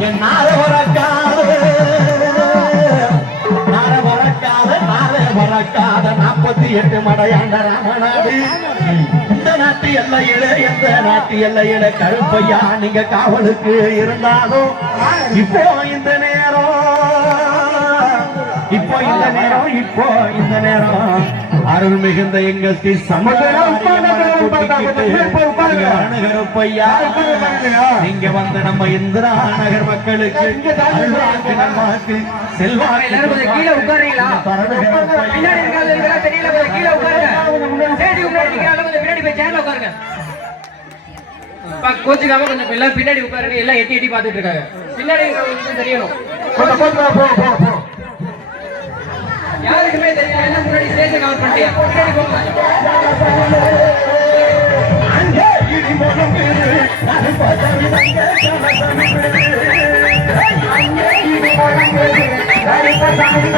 என் நார வரக்காத 48 மடையாண்ட ராமநாடு இந்த நாட்டு எல்லையில எந்த நாட்டு எல்லையில கருப்பையா நீங்க காவலுக்கு இருந்தாலும் இப்போ இந்த நேரம் அருள் மிகுந்த எங்கள் கருப்பையா நீங்க வந்த நம்ம இந்திரா நகர் மக்களுக்கு செல்வாக்கு கீழே உட்காரீங்களா கோச்சுக்காம கொஞ்சம் எல்லாம் பின்னாடி உட்காருங்க எல்லாம் எட்டி எட்டி பாத்துட்டு இருக்காங்க பின்னாடி தெரியணும் யாருக்குமே தெரியல என்ன முன்னாடி ஸ்டேஜ் கவர் பண்ணிட்டியா பின்னாடி போங்க அங்கே இடி மோனம் நான் பாத்தாமி அங்கே இடி மோனம் நான் பாத்தாமி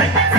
Hey!